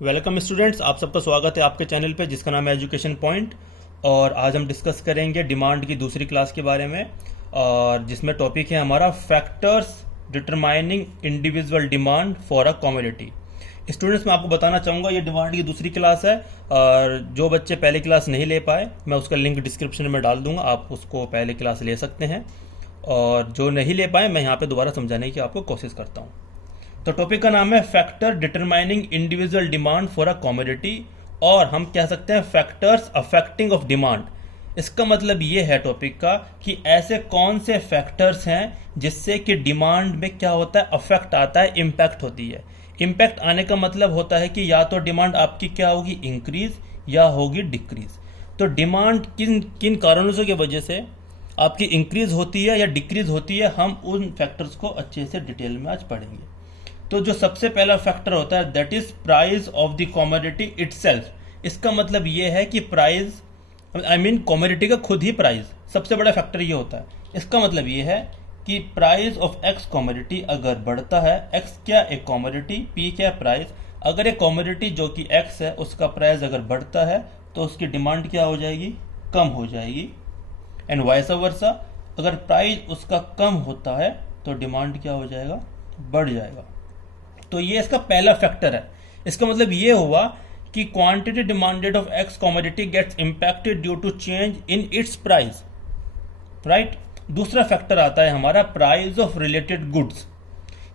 Welcome students, आप सबका स्वागत है आपके चैनल पे जिसका नाम है एजुकेशन पॉइंट। और आज हम डिस्कस करेंगे डिमांड की दूसरी क्लास के बारे में, और जिसमें टॉपिक है हमारा factors determining individual demand for a commodity. Students, मैं आपको बताना चाहूँगा ये डिमांड की दूसरी क्लास है, और जो बच्चे पहली क्लास नहीं ले पाए मैं उसका लिंक डिस्क्रिप्शन में डाल दूंगा, आप उसको पहली क्लास ले सकते हैं। और जो नहीं ले पाए मैं यहाँ पे दोबारा समझाने की आपको कोशिश करता हूँ। तो टॉपिक का नाम है factor determining individual demand for a commodity, और हम कह सकते हैं फैक्टर्स अफेक्टिंग ऑफ डिमांड। इसका मतलब ये है टॉपिक का कि ऐसे कौन से फैक्टर्स हैं जिससे कि डिमांड में क्या होता है, अफेक्ट आता है, इम्पैक्ट होती है। इम्पैक्ट आने का मतलब होता है कि या तो डिमांड आपकी क्या होगी, इंक्रीज या होगी डिक्रीज। तो डिमांड किन किन कारणों की वजह से आपकी इंक्रीज होती है या डिक्रीज होती है, हम उन फैक्टर्स को अच्छे से डिटेल में आज पढ़ेंगे। तो जो सबसे पहला फैक्टर होता है that is price of the commodity itself. इसका मतलब ये है कि प्राइस, आई मीन कमोडिटी का खुद ही प्राइस, सबसे बड़ा फैक्टर ये होता है। इसका मतलब ये है कि प्राइस ऑफ एक्स कमोडिटी अगर बढ़ता है, एक्स क्या एक कमोडिटी, पी क्या प्राइस, अगर एक कमोडिटी जो कि एक्स है उसका प्राइस अगर बढ़ता है तो उसकी डिमांड क्या हो जाएगी, कम हो जाएगी। एंड वाइस वर्सा, अगर प्राइस उसका कम होता है तो डिमांड क्या हो जाएगा, बढ़ जाएगा। तो ये इसका पहला फैक्टर है। इसका मतलब ये हुआ कि quantity demanded of X commodity gets impacted due to change in its price, right. दूसरा फैक्टर आता है हमारा प्राइस ऑफ रिलेटेड गुड्स।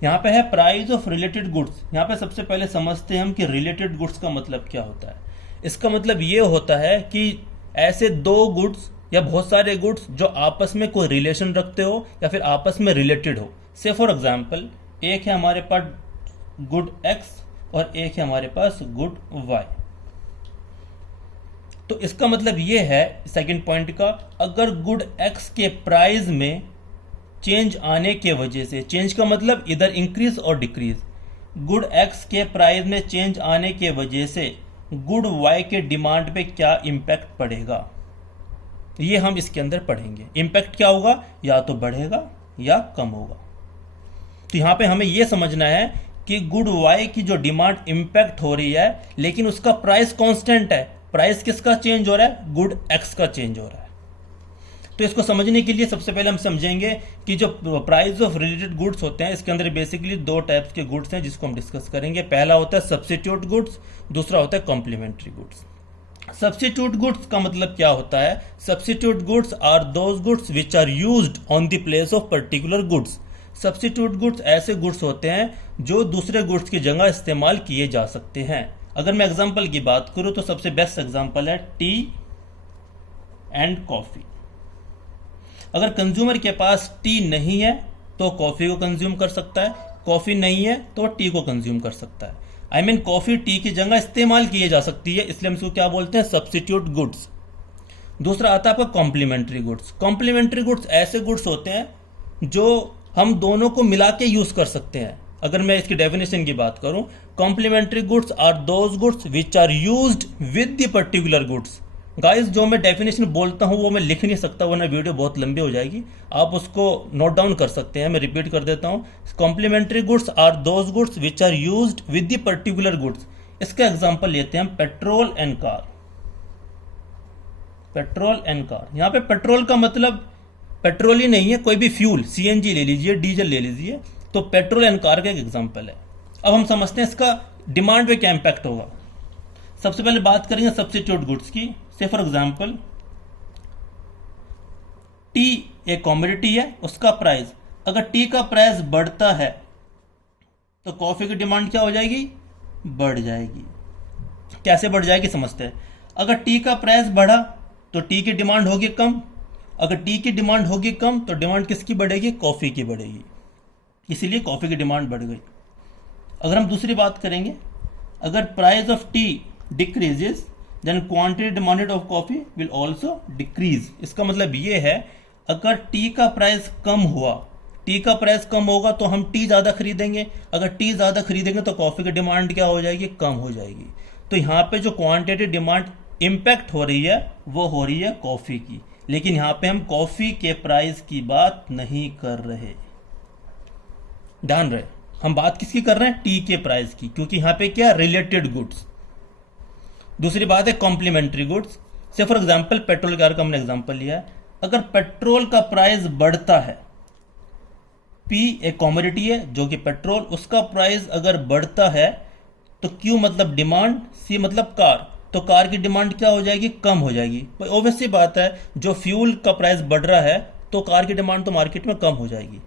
यहाँ पे है प्राइस ऑफ रिलेटेड गुड्स। यहाँ पे सबसे पहले समझते हैं हम कि रिलेटेड गुड्स का मतलब क्या होता है। इसका मतलब ये होता है कि ऐसे दो गुड्स या बहुत सारे गुड्स जो आपस में कोई रिलेशन रखते हो या फिर आपस में रिलेटेड हो। से फॉर एग्जाम्पल, एक है हमारे पास गुड एक्स और एक है हमारे पास गुड वाई। तो इसका मतलब ये है सेकंड पॉइंट का, अगर गुड एक्स के प्राइस में चेंज आने के वजह से, चेंज का मतलब इधर इंक्रीज और डिक्रीज, गुड एक्स के प्राइस में चेंज आने के वजह से गुड वाई के डिमांड पे क्या इंपैक्ट पड़ेगा, ये हम इसके अंदर पढ़ेंगे। इंपैक्ट क्या होगा, या तो बढ़ेगा या कम होगा। तो यहां पे हमें यह समझना है कि गुड वाई की जो डिमांड इंपैक्ट हो रही है, लेकिन उसका प्राइस कांस्टेंट है। प्राइस किसका चेंज हो रहा है, गुड एक्स का चेंज हो रहा है। तो इसको समझने के लिए सबसे पहले हम समझेंगे कि जो प्राइस ऑफ रिलेटेड गुड्स होते हैं, इसके अंदर बेसिकली दो टाइप्स के गुड्स हैं जिसको हम डिस्कस करेंगे। पहला होता है सब्स्टिट्यूट गुड्स, दूसरा होता है कॉम्प्लीमेंट्री गुड्स। सब्स्टिट्यूट गुड्स का मतलब क्या होता है, substitute goods are those goods which are used on the place of particular goods. Substitute goods ऐसे गुड्स होते हैं जो दूसरे गुड्स की जगह इस्तेमाल किए जा सकते हैं। अगर मैं एग्जांपल की बात करूं तो सबसे बेस्ट एग्जांपल है टी एंड कॉफी। अगर कंज्यूमर के पास टी नहीं है तो कॉफी को कंज्यूम कर सकता है, कॉफी नहीं है तो टी को कंज्यूम कर सकता है। आई मीन कॉफी टी की जगह इस्तेमाल किए जा सकती है, इसलिए हम इसको क्या बोलते हैं, सब्स्टिट्यूट गुड्स। दूसरा आता है आपका कॉम्प्लीमेंट्री गुड्स। कॉम्प्लीमेंट्री गुड्स ऐसे गुड्स होते हैं जो हम दोनों को मिला के यूज कर सकते हैं। अगर मैं इसकी डेफिनेशन की बात करूं, complementary goods are those goods which are used with the particular goods. Guys, जो मैं डेफिनेशन बोलता हूं वो मैं लिख नहीं सकता वरना वीडियो बहुत लंबी हो जाएगी, आप उसको नोट डाउन कर सकते हैं। मैं रिपीट कर देता हूं, complementary goods are those goods which are used with the particular goods. इसका एग्जांपल लेते हैं हम, petrol and car. Petrol and car, यहां पे पेट्रोल का मतलब पेट्रोल ही नहीं है, कोई भी फ्यूल, सीएनजी ले लीजिए, डीजल ले लीजिए, तो पेट्रोल एंड कार का एक एग्जांपल है। अब हम समझते हैं इसका डिमांड पे क्या इंपैक्ट होगा। सबसे पहले बात करेंगे सब्स्टिट्यूट गुड्स की। से फॉर एग्जांपल, टी एक कमोडिटी है, उसका प्राइस, अगर टी का प्राइस बढ़ता है तो कॉफी की डिमांड क्या हो जाएगी, बढ़ जाएगी। कैसे बढ़ जाएगी समझते हैं। अगर टी का प्राइस बढ़ा तो टी की डिमांड होगी कम, अगर टी की डिमांड होगी कम तो डिमांड किसकी बढ़ेगी, कॉफी की बढ़ेगी, इसीलिए कॉफी की डिमांड बढ़ गई। अगर हम दूसरी बात करेंगे, अगर price of tea decreases then quantity demanded of coffee will also decrease. इसका मतलब ये है, अगर टी का प्राइस कम हुआ, टी का प्राइस कम होगा तो हम टी ज्यादा खरीदेंगे, अगर टी ज्यादा खरीदेंगे तो कॉफी की डिमांड क्या हो जाएगी, कम हो जाएगी। तो यहाँ पे जो क्वांटिटी डिमांड इंपैक्ट हो रही है वो हो रही है कॉफी की, लेकिन यहां पे हम कॉफी के प्राइस की बात नहीं कर रहे, ध्यान रहे। हम बात किसकी कर रहे हैं, टी के प्राइस की, क्योंकि यहां पे क्या रिलेटेड गुड्स, दूसरी बात है कॉम्प्लीमेंट्री गुड्स। से फॉर एग्जांपल पेट्रोल कार का हमने एग्जांपल लिया है, अगर पेट्रोल का प्राइस बढ़ता है, पी एक कॉमोडिटी है जो कि पेट्रोल, उसका प्राइस अगर बढ़ता है तो क्यू मतलब डिमांड, सी मतलब कार, तो कार की डिमांड क्या हो जाएगी, कम हो जाएगी। भाई ऑब्वियस सी बात है, जो फ्यूल का प्राइस बढ़ रहा है तो कार की डिमांड तो मार्केट में कम हो जाएगी।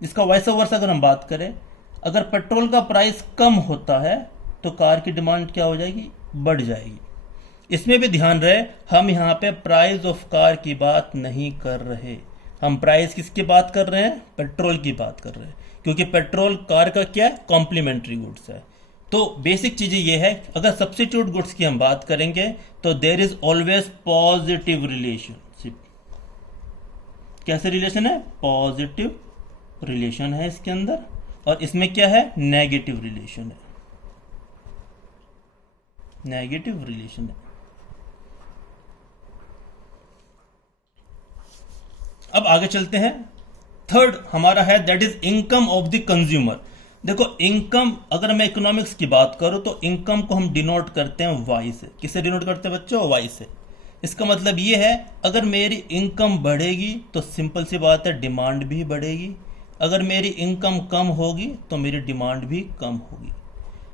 इसका वाइस वर्सा अगर हम बात करें, अगर पेट्रोल का प्राइस कम होता है तो कार की डिमांड क्या हो जाएगी, बढ़ जाएगी। इसमें भी ध्यान रहे, हम यहाँ पे प्राइस ऑफ कार की बात नहीं कर रहे, हम प्राइस किसकी बात कर रहे हैं, पेट्रोल की बात कर रहे हैं, क्योंकि पेट्रोल कार का क्या है, कॉम्प्लीमेंट्री गुड्स है। तो बेसिक चीजें ये है, अगर सब्स्टिट्यूट गुड्स की हम बात करेंगे तो there is always positive relationship. कैसे रिलेशन है, पॉजिटिव रिलेशन है इसके अंदर, और इसमें क्या है, नेगेटिव रिलेशन है, नेगेटिव रिलेशन है। अब आगे चलते हैं, थर्ड हमारा है that is income of the consumer. देखो इनकम, अगर मैं इकोनॉमिक्स की बात करूं तो इनकम को हम डिनोट करते हैं वाई से। किससे डिनोट करते हैं बच्चों, वाई से। इसका मतलब ये है, अगर मेरी इनकम बढ़ेगी तो सिंपल सी बात है डिमांड भी बढ़ेगी, अगर मेरी इनकम कम होगी तो मेरी डिमांड भी कम होगी।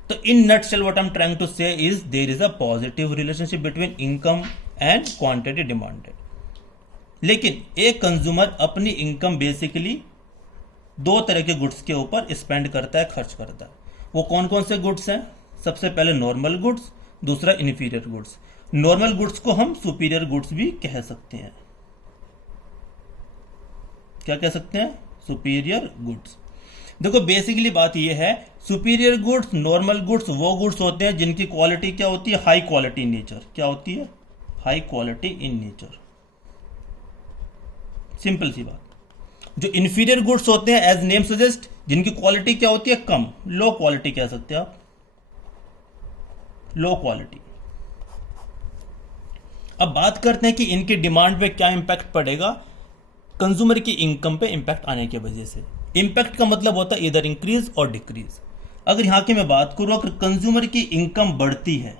तो in nutshell what I am trying to say is there is a positive relationship between income and quantity demanded. लेकिन एक कंज्यूमर अपनी इनकम बेसिकली दो तरह के गुड्स के ऊपर स्पेंड करता है, खर्च करता है। वो कौन कौन से गुड्स हैं, सबसे पहले नॉर्मल गुड्स, दूसरा इन्फीरियर गुड्स। नॉर्मल गुड्स को हम सुपीरियर गुड्स भी कह सकते हैं। क्या कह सकते हैं, सुपीरियर गुड्स। देखो बेसिकली बात यह है, सुपीरियर गुड्स, नॉर्मल गुड्स वो गुड्स होते हैं जिनकी क्वालिटी क्या होती है, हाई क्वालिटी इन नेचर। क्या होती है, high quality in nature, simple सी बात। जो इंफीरियर गुड्स होते हैं एज नेम सजेस्ट, जिनकी क्वालिटी क्या होती है, कम, लो क्वालिटी कह सकते हैं आप, लो क्वालिटी। अब बात करते हैं कि इनकी डिमांड पे क्या इंपैक्ट पड़ेगा, कंज्यूमर की इनकम पे इंपैक्ट आने की वजह से। इंपैक्ट का मतलब होता है इधर इंक्रीज और डिक्रीज। अगर यहां की मैं बात करूं, अगर कंज्यूमर की इनकम बढ़ती है,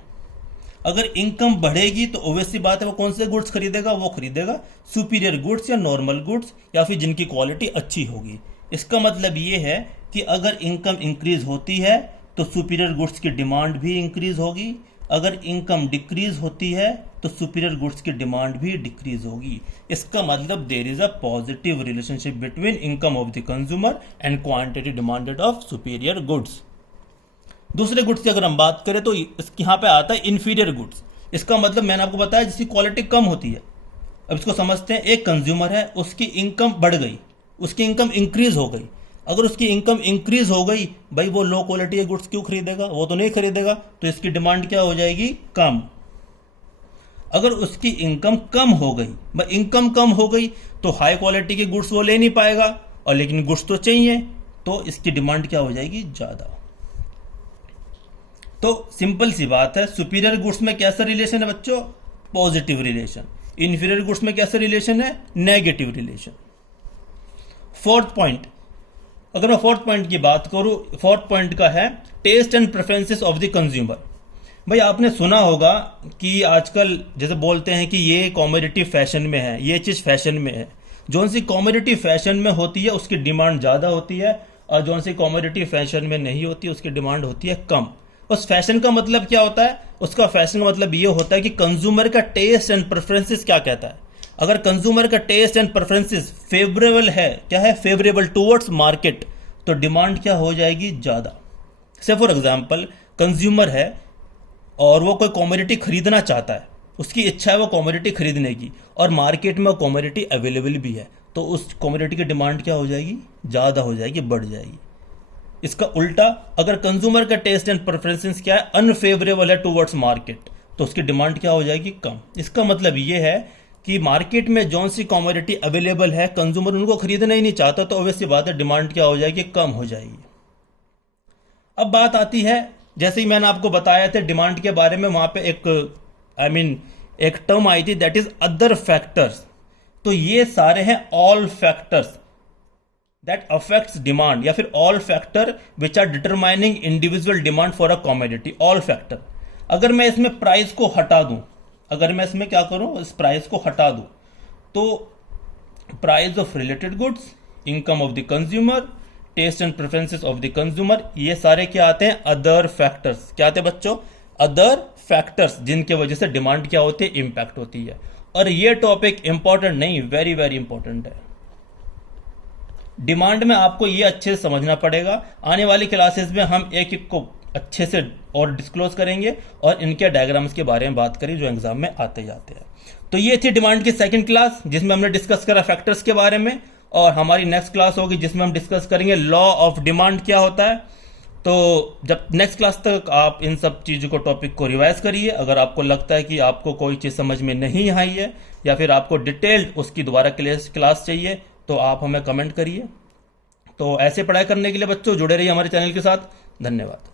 अगर इनकम बढ़ेगी तो ऑब्वियसली बात है वो कौन से गुड्स खरीदेगा, वो खरीदेगा सुपीरियर गुड्स या नॉर्मल गुड्स या फिर जिनकी क्वालिटी अच्छी होगी। इसका मतलब ये है कि अगर इनकम इंक्रीज होती है तो सुपीरियर गुड्स की डिमांड भी इंक्रीज होगी, अगर इनकम डिक्रीज होती है तो सुपीरियर गुड्स की डिमांड भी डिक्रीज होगी। इसका मतलब there is a positive relationship between income of the consumer and quantity demanded of superior goods. दूसरे गुड्स की अगर हम बात करें तो यहां पे आता है इंफीरियर गुड्स। इसका मतलब मैंने आपको बताया जिसकी क्वालिटी कम होती है। अब इसको समझते हैं, एक कंज्यूमर है, उसकी इनकम बढ़ गई, उसकी इनकम इंक्रीज हो गई। अगर उसकी इनकम इंक्रीज हो गई, भाई वो लो क्वालिटी के गुड्स क्यों खरीदेगा, वो तो नहीं खरीदेगा, तो इसकी डिमांड क्या हो जाएगी, कम। अगर उसकी इनकम कम हो गई, भाई इनकम कम हो गई तो हाई क्वालिटी के गुड्स वो ले नहीं पाएगा, और लेकिन गुड्स तो चाहिए, तो इसकी डिमांड क्या हो जाएगी, ज्यादा। तो सिंपल सी बात है, सुपीरियर गुड्स में कैसा रिलेशन है बच्चों, पॉजिटिव रिलेशन। इंफीरियर गुड्स में कैसा रिलेशन है, नेगेटिव रिलेशन। फोर्थ पॉइंट, अगर मैं फोर्थ पॉइंट की बात करूं, फोर्थ पॉइंट का है taste and preferences of the consumer. भाई आपने सुना होगा कि आजकल जैसे बोलते हैं कि ये कॉमोडिटी फैशन में है, ये चीज फैशन में है। जो सी कॉमोडिटी फैशन में होती है उसकी डिमांड ज्यादा होती है, और जो सी कॉमोडिटी फैशन में नहीं होती उसकी डिमांड होती है कम। उस फैशन का मतलब क्या होता है, उसका फैशन का मतलब ये होता है कि कंज्यूमर का टेस्ट एंड प्रेफरेंसेस क्या कहता है। अगर कंज्यूमर का टेस्ट एंड प्रेफरेंसेस फेवरेबल है, क्या है, फेवरेबल टुवर्ड्स मार्केट, तो डिमांड क्या हो जाएगी, ज्यादा। से फॉर एग्जांपल कंज्यूमर है और वो कोई कॉमोडिटी खरीदना चाहता है, उसकी इच्छा है वो कॉमोडिटी खरीदने की, और मार्केट में वो कॉमोडिटी अवेलेबल भी है, तो उस कॉमोडिटी की डिमांड क्या हो जाएगी, ज्यादा हो जाएगी, बढ़ जाएगी। इसका उल्टा, अगर कंज्यूमर का टेस्ट एंड प्रेफरेंसेस क्या है, अनफेवरेबल है टुवर्ड्स मार्केट, तो उसकी डिमांड क्या हो जाएगी, कम। इसका मतलब ये है कि मार्केट में जौन सी कॉमोडिटी अवेलेबल है, कंज्यूमर उनको खरीदना ही नहीं चाहता, तो ऑब्वियसली बात है डिमांड क्या हो जाएगी, कम हो जाएगी। अब बात आती है, जैसे ही मैंने आपको बताया था डिमांड के बारे में, वहां पे एक टर्म आई थी दैट इज अदर फैक्टर्स। तो ये सारे हैं all factors that affects demand, या फिर all factor which are determining individual demand for a commodity, all factor. अगर मैं इसमें प्राइस को हटा दूं, अगर मैं इसमें क्या करूं, इस प्राइस को हटा दूं, तो price of related goods, income of the consumer, taste and preferences of the consumer, ये सारे क्या आते हैं, अदर फैक्टर्स। क्या आते हैं बच्चों, अदर फैक्टर्स, जिनके वजह से डिमांड क्या होती है, इंपैक्ट होती है। और ये टॉपिक इंपॉर्टेंट नहीं, वेरी वेरी इंपॉर्टेंट है। डिमांड में आपको ये अच्छे से समझना पड़ेगा। आने वाली क्लासेस में हम एक एक को अच्छे से और डिस्क्लोज करेंगे और इनके डायग्राम्स के बारे में बात करें जो एग्जाम में आते जाते हैं। तो ये थी डिमांड की सेकंड क्लास, जिसमें हमने डिस्कस करा फैक्टर्स के बारे में। और हमारी नेक्स्ट क्लास होगी जिसमें हम डिस्कस करेंगे लॉ ऑफ डिमांड क्या होता है। तो जब नेक्स्ट क्लास तक आप इन सब चीज़ों को, टॉपिक को रिवाइज करिए। अगर आपको लगता है कि आपको कोई चीज़ समझ में नहीं आई है या फिर आपको डिटेल्ड उसकी दोबारा क्लास चाहिए, तो आप हमें कमेंट करिए। तो ऐसे पढ़ाई करने के लिए बच्चों जुड़े रहिए हमारे चैनल के साथ। धन्यवाद।